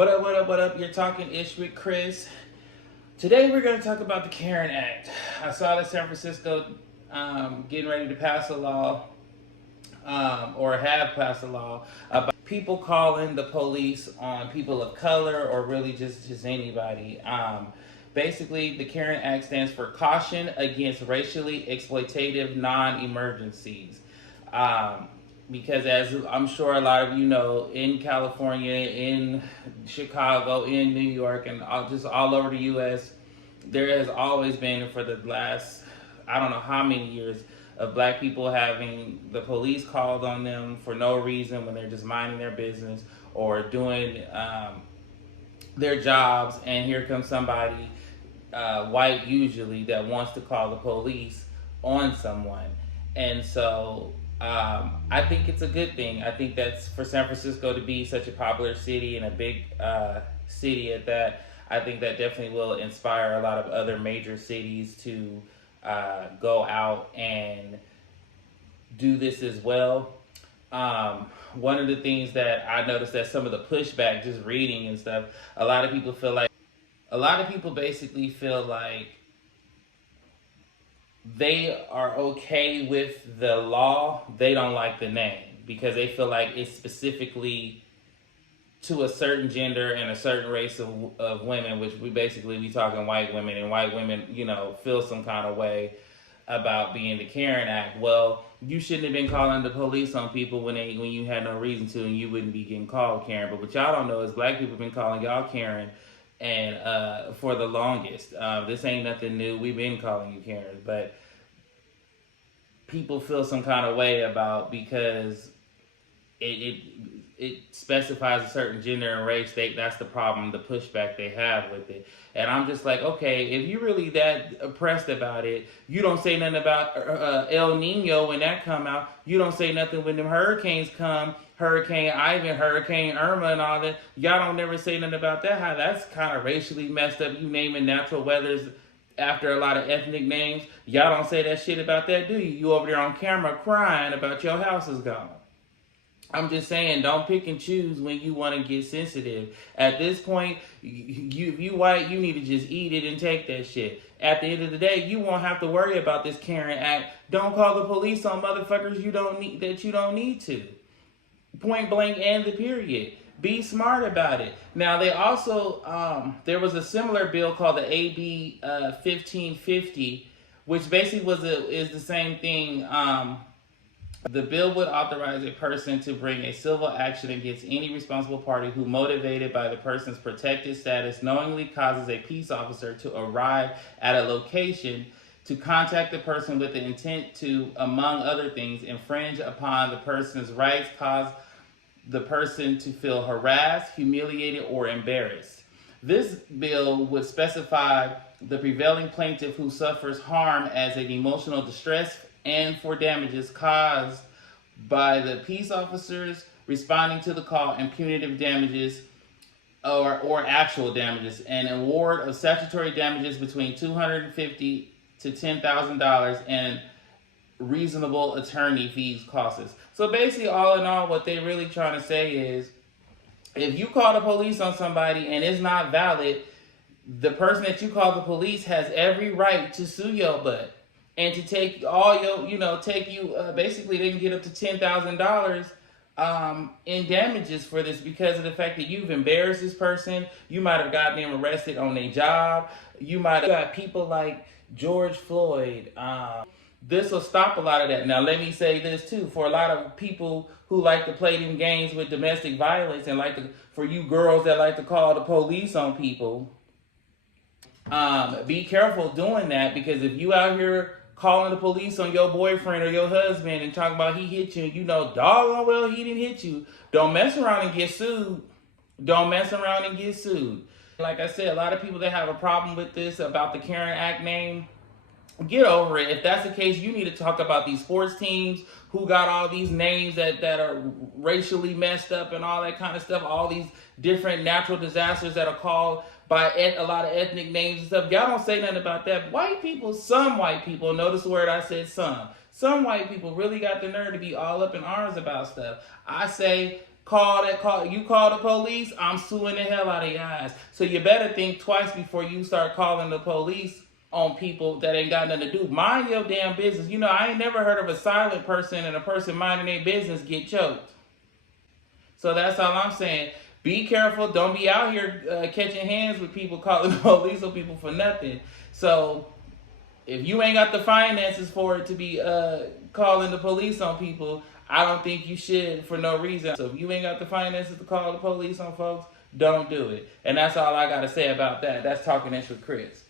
What up? You're talking ish with Chris. Today we're going to talk about the CAREN Act. I saw that San Francisco getting ready to pass a law, or have passed a law, about people calling the police on people of color or really just anybody. Basically, the CAREN Act stands for Caution Against Racially Exploitative Non-Emergencies. Because as I'm sure a lot of you know, in California, in Chicago, in New York, and just all over the U.S., there has always been, for the last, I don't know how many years, of black people having the police called on them for no reason when they're just minding their business or doing their jobs, and here comes somebody, white usually, that wants to call the police on someone. And so I think it's a good thing. I think that's for San Francisco to be such a popular city and a big city at that. I think that definitely will inspire a lot of other major cities to go out and do this as well. One of the things that I noticed, that some of the pushback, just reading and stuff, a lot of people basically feel like they are okay with the law, they don't like the name, because they feel like it's specifically to a certain gender and a certain race of women, which we talking white women, and white women, feel some kind of way about being the CAREN Act. Well, you shouldn't have been calling the police on people when you had no reason to, and you wouldn't be getting called Karen. But what y'all don't know is black people have been calling y'all Karen, and for the longest. This ain't nothing new. We've been calling you Karen, but people feel some kind of way about, because it specifies a certain gender and race. That's the problem, the pushback they have with it. And I'm just like, okay, if you're really that oppressed about it, you don't say nothing about El Nino when that come out. You don't say nothing when them hurricanes come, Hurricane Ivan, Hurricane Irma, and all that. Y'all don't never say nothing about that. How that's kind of racially messed up. You naming natural weathers after a lot of ethnic names. Y'all don't say that shit about that, do you? You over there on camera crying about your house is gone. I'm just saying, don't pick and choose when you want to get sensitive. At this point, if you white, you need to just eat it and take that shit. At the end of the day, you won't have to worry about this CAREN Act. Don't call the police on motherfuckers you don't need to. Point blank and the period. Be smart about it. Now, they also, there was a similar bill called the AB 1550, which basically is the same thing. The bill would authorize a person to bring a civil action against any responsible party who, motivated by the person's protected status, knowingly causes a peace officer to arrive at a location to contact the person with the intent to, among other things, infringe upon the person's rights, cause the person to feel harassed, humiliated, or embarrassed. This bill would specify the prevailing plaintiff who suffers harm as an emotional distress and for damages caused by the peace officers responding to the call, and punitive damages or actual damages, an award of statutory damages between $250 to $10,000 and reasonable attorney fees costs. So basically, all in all, what they're really trying to say is, if you call the police on somebody and it's not valid, the person that you call the police has every right to sue your butt and to take all your, basically they can get up to $10,000 in damages for this, because of the fact that you've embarrassed this person. You might have gotten them arrested on their job. You might have got people like George Floyd. This will stop a lot of that. Now, let me say this too. For a lot of people who like to play them games with domestic violence, and for you girls that like to call the police on people, be careful doing that, because if you out here calling the police on your boyfriend or your husband and talking about he hit you, and you know doggone well he didn't hit you, don't mess around and get sued. Don't mess around and get sued. Like I said, a lot of people that have a problem with this, about the CAREN Act name, get over it. If that's the case, you need to talk about these sports teams who got all these names that are racially messed up and all that kind of stuff, all these different natural disasters that are called by a lot of ethnic names and stuff. Y'all don't say nothing about that. Some white people, notice the word I said, some white people really got the nerve to be all up in arms about stuff. I say, you call the police, I'm suing the hell out of your ass. So you better think twice before you start calling the police on people that ain't got nothing to do. Mind your damn business. You know, I ain't never heard of a silent person and a person minding their business get choked. So that's all I'm saying. Be careful. Don't be out here catching hands with people calling the police on people for nothing. So if you ain't got the finances for it to be calling the police on people, I don't think you should for no reason. So if you ain't got the finances to call the police on folks, don't do it. And that's all I got to say about that. That's Talking Ish with Chris.